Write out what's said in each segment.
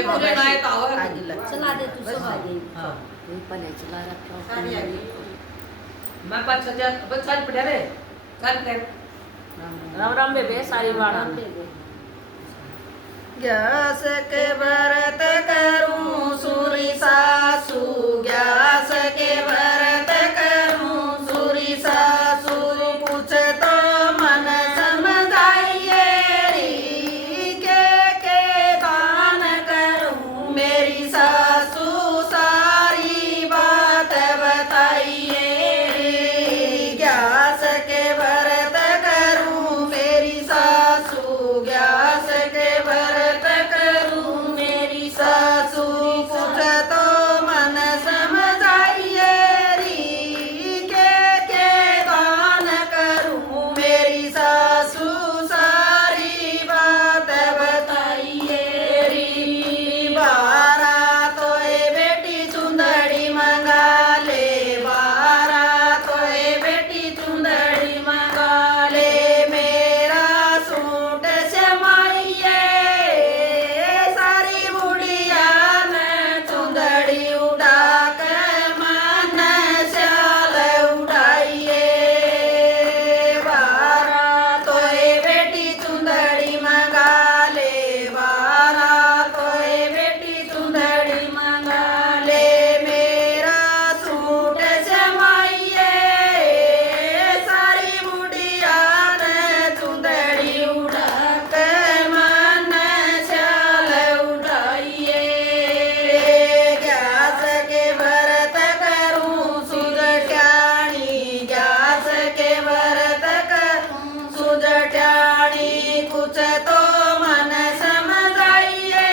एक पूरे ना तो आओ चला दे तू सब आ गई हां पण चला रखा सारी आ गई मैं 5000 बस सारी पड़े रे सारी कर राम राम बेबे सारी वाड़ा गैस के व्रत करूं सूरी सासू गैस के व्रत करूं सूरी सासू कुछ तो मन समझाइए री के दान करूं मेरी सासू सारी बात बताइए री गैस के व्रत करूं मेरी सासू गैस के व्रत करूं मेरी सासू कुछ तो मन समझाइए री के दान करूं मेरी सासू सारी बात बताइए री बारा तो ए बेटी चुंदड़ी मंगा ले बारा तो ए बेटी चुंदड़ी मंगा ले मेरा सूट समाइए सारी बुढ़िया ने चुंदड़ी उड़ा के मन श्याल उड़ाइए बारा तो ए बेटी चुंदड़ी मंगा ले बारा तो ए बेटी चुंदड़ी मंगा ले मेरा सूट समाइए सारी बुढ़िया ने चुंदड़ी उड़ा के मन श्याल उड़ाइए गैस के व्रत करूं सुजट्याणी गैस के व्रत करूं सुजट्याणी कुछ तो मन समझाइए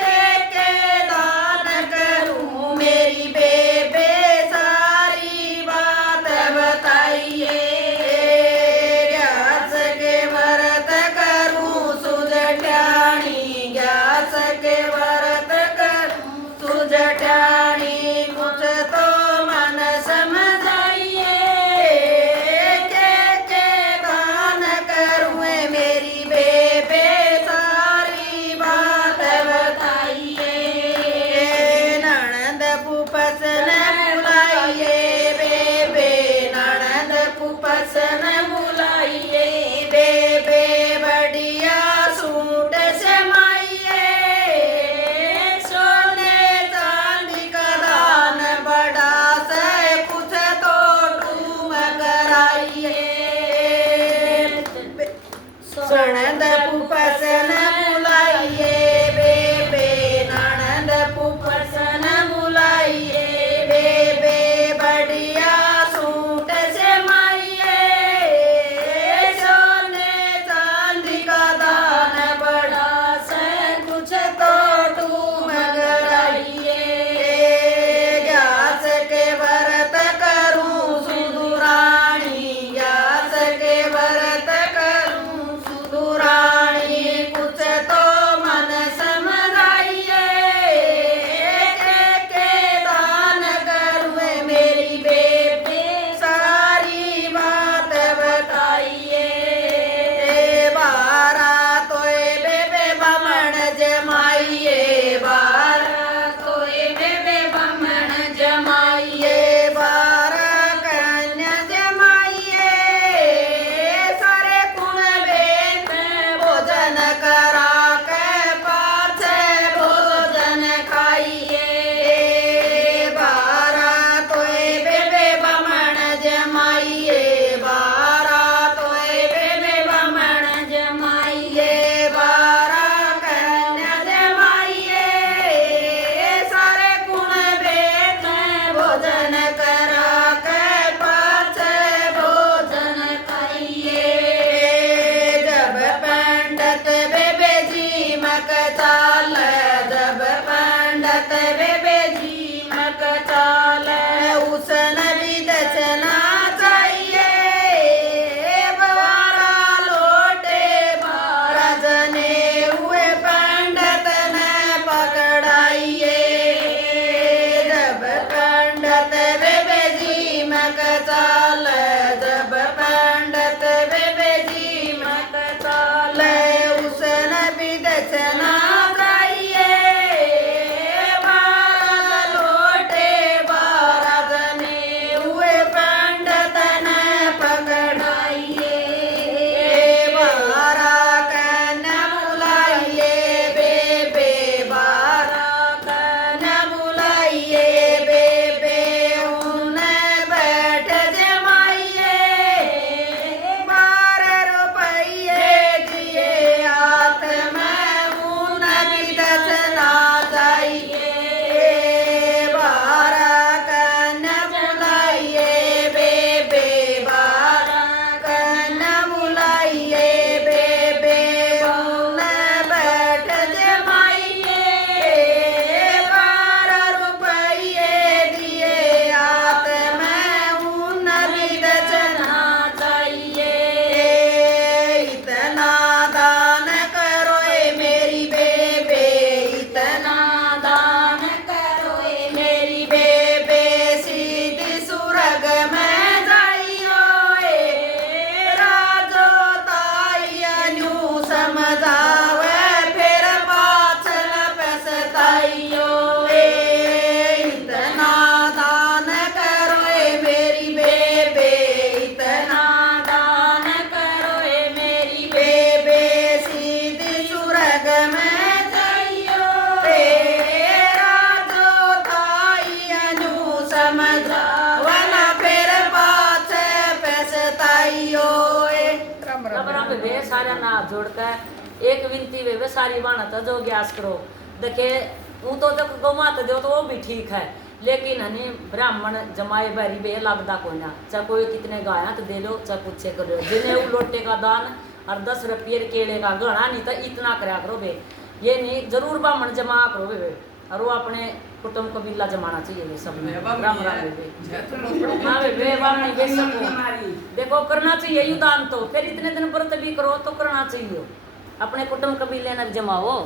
के दान करूं मेरी बेबे सारी बात बताइए गैस के व्रत करूं सुजट्याणी गैस के व्रत करूं सुजट्याणी कुछ तो मन समझाइए के दान करूं मेरी बेबे सारी बात बताइए ननद पुपस ने बुलाइए बेबे ननद पुपस ने बुलाइए बेबे बढ़िया सूट समाइए सोने चांदी का दान बड़ा से कुछ तो टूम कराइए ननद पुपस ने बुलाइए बेबे ननद पुपस ने बुलाइए बेबे बढ़िया सूट समाइए सोने चांदी का दान बड़ा से कुछ तो टूम कराइए गैस के व्रत करूं सुदुरानी गैस के व्रत करूं सुदुरानी कुछ तो मन समझाइए के दान करूं मेरी बेबे सारी बात बताइए बारा तो ए बेबे बमण जमाइए बारा तो ए बेबे बमण जमाइए बारा कन्या जमाइए सारे कुण बेन भोजन करा के पाछे भोजन खाइए बारा तो ए बेबे बमण जमाइए बारा तो ए बेबे बमण जमाइए बारा कन्या एक विनती वे सारी बाणत जो ग्यास करो देखे वो तो जब गौमात दो तो वो भी ठीक है, लेकिन हनी ब्राह्मण जमाए बैरी बे लगता को ना, चाहे कोई कितने गाया तो दे लो, चाहे कुछ करो, जिन्हें वो लोटे का दान और 10 रुपये केले का गणा नहीं तो इतना करा करो बे, ये नहीं जरूर ब्राह्मण जमा करो बे, और वो अपने कुटुंब कबीला जमाना चाहिए बे सब में। राम राम बे हाँ बे बामणी बे सबको देखो करना चाहिए यू दान, तो फिर इतने दिन व्रत भी करो तो करना चाहिए, अपने कुटुंब कबीले न जमाओ।